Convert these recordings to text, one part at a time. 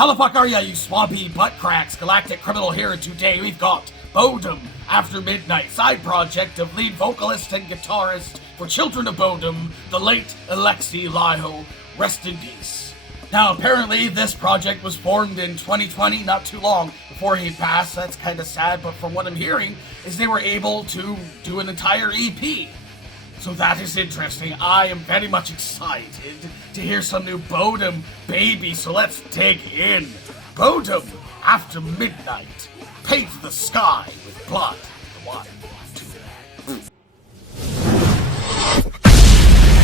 How the fuck are ya, you swampy butt cracks, galactic criminal here, and today we've got BODOM, After Midnight, side project of lead vocalist and guitarist for Children of BODOM, the late Alexi Laiho, rest in peace. Now apparently this project was formed in 2020, not too long before he passed. That's kinda sad, but from what I'm hearing, is they were able to do an entire EP. So that is interesting. I am very much excited to hear some new BODOM, baby, so let's dig in. BODOM, After Midnight, paint the sky with blood. 1, 2, 3.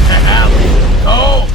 Here we go!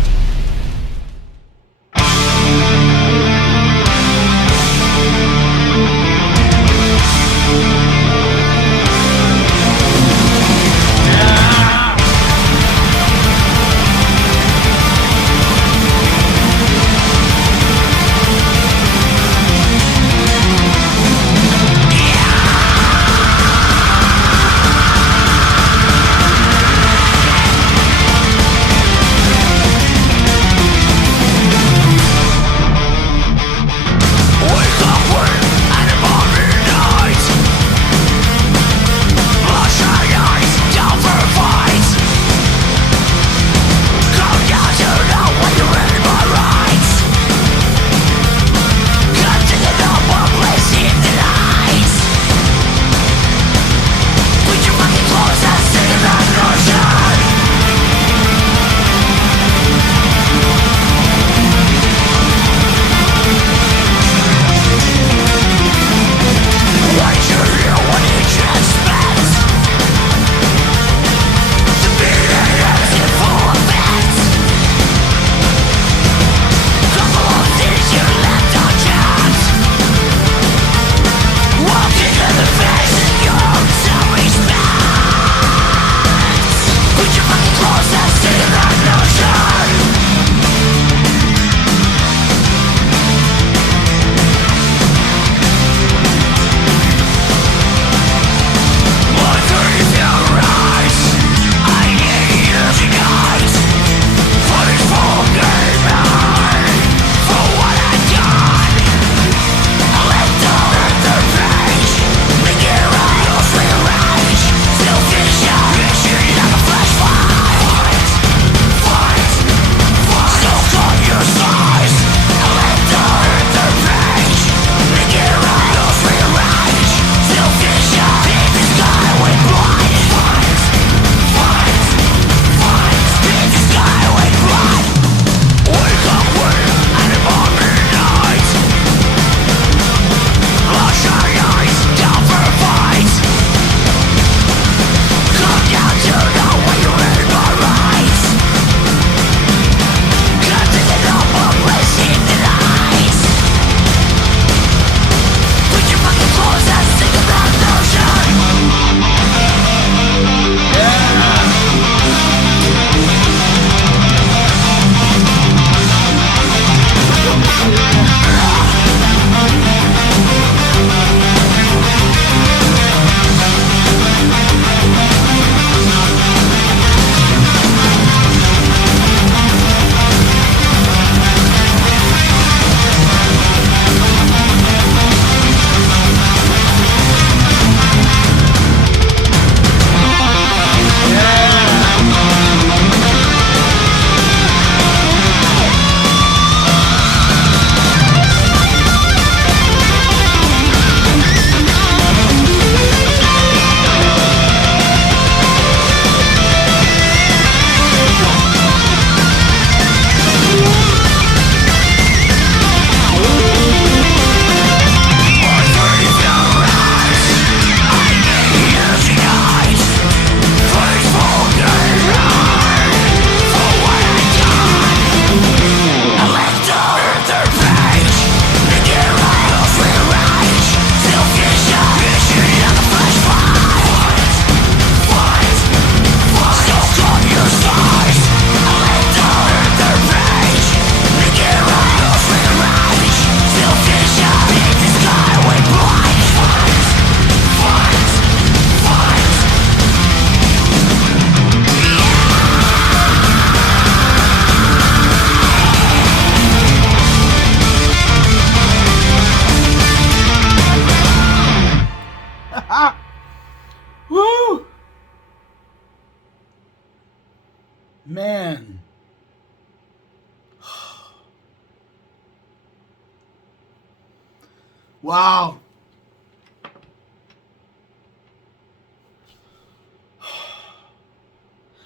Wow.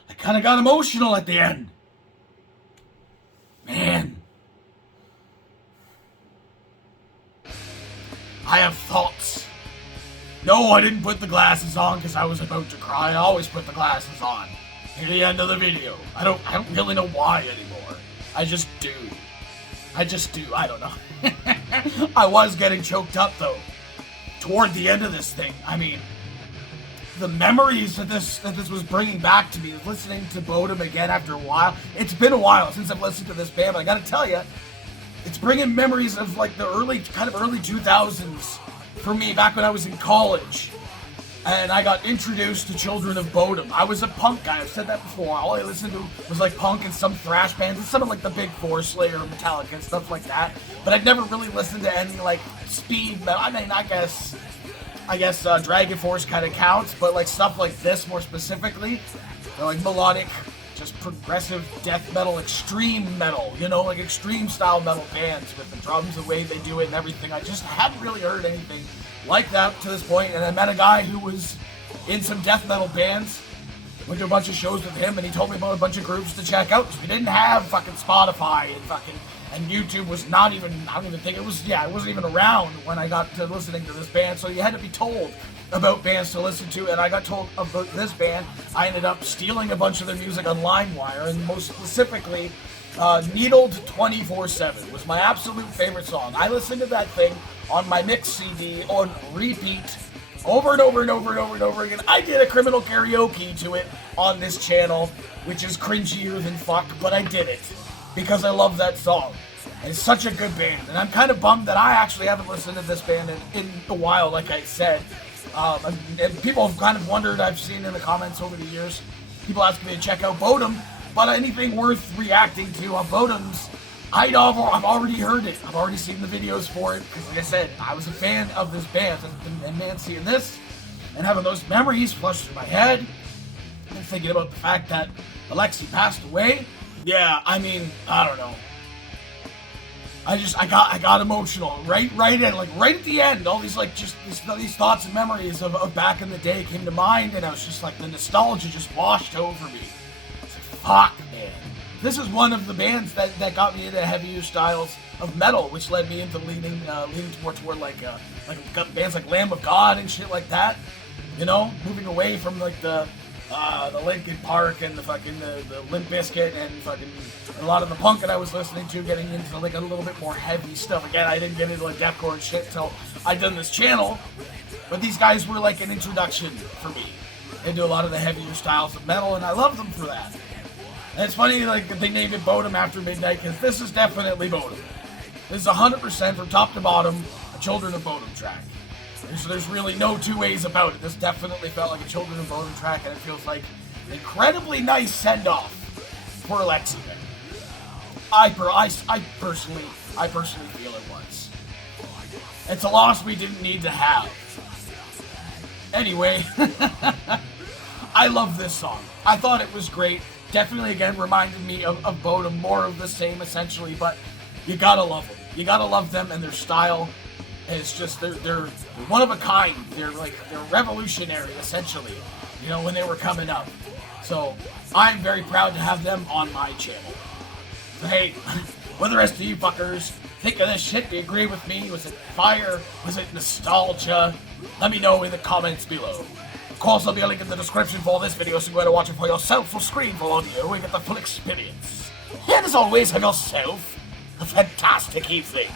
I kind of got emotional at the end. Man. I have thoughts. No, I didn't put the glasses on because I was about to cry. I always put the glasses on near the end of the video. I don't really know why anymore. I just do. I don't know. I was getting choked up though. Toward the end of this thing, I mean, the memories that this was bringing back to me, listening to BODOM again after a while. It's been a while since I've listened to this band, but I gotta tell you, it's bringing memories of like the early 2000s for me, back when I was in college. And I got introduced to Children of BODOM. I was a punk guy, I've said that before. All I listened to was like punk and some thrash bands and some of like the big four, Slayer, Metallica, and stuff like that. But I'd never really listened to any like speed metal. I mean, I guess Dragon Force kind of counts, but like stuff like this more specifically, you know, like melodic, just progressive death metal, extreme metal, you know, like extreme style metal bands with the drums, the way they do it and everything. I just hadn't really heard anything like that to this point, and I met a guy who was in some death metal bands. Went to a bunch of shows with him, and he told me about a bunch of groups to check out, because we didn't have fucking Spotify and YouTube was not even, I don't even think it was, it wasn't even around when I got to listening to this band, so you had to be told about bands to listen to, and I got told about this band. I ended up stealing a bunch of their music on LimeWire, and most specifically, Needled 24/7 was my absolute favorite song. I listened to that thing on my mix CD on repeat over and over and over and over and over again. I did a criminal karaoke to it on this channel, which is cringier than fuck, but I did it because I love that song. And it's such a good band, and I'm kind of bummed that I actually haven't listened to this band in a while, like I said. And people have kind of wondered, I've seen in the comments over the years, people asking me to check out BODOM, but anything worth reacting to on BODOM's, I've already heard it. I've already seen the videos for it, because like I said, I was a fan of this band, and man, seeing this, and having those memories flush through my head, and thinking about the fact that Alexi passed away, yeah, I mean, I don't know. I got emotional right at the end. All these these thoughts and memories of back in the day came to mind, and I was just like, the nostalgia just washed over me. It's like, fuck, man. This is one of the bands that got me into heavier styles of metal, which led me into leaning more toward like bands like Lamb of God and shit like that. You know, moving away from like the Linkin Park and the Limp Bizkit and fucking a lot of the punk that I was listening to, getting into like a little bit more heavy stuff. Again, I didn't get into like deathcore and shit until I done this channel, but these guys were like an introduction for me into a lot of the heavier styles of metal, and I love them for that. And it's funny, like, that they named it BODOM After Midnight, because this is definitely BODOM. This is 100% from top to bottom a Children of BODOM track. There's really no two ways about it. This definitely felt like a Children of BODOM track, and it feels like an incredibly nice send-off for Alexi. I personally feel it was. It's a loss we didn't need to have. Anyway, I love this song. I thought it was great. Definitely, again, reminded me of BODOM, more of the same, essentially, but you gotta love them. You gotta love them and their style. And it's just, they're one of a kind. They're revolutionary, essentially, you know, when they were coming up. So, I'm very proud to have them on my channel. So, hey, what the rest of you fuckers think of this shit? Do you agree with me? Was it fire? Was it nostalgia? Let me know in the comments below. Of course, there'll be a link in the description for this video, so go ahead and watch it for yourself for screen for audio and get the full experience. And as always, have yourself a fantastic evening.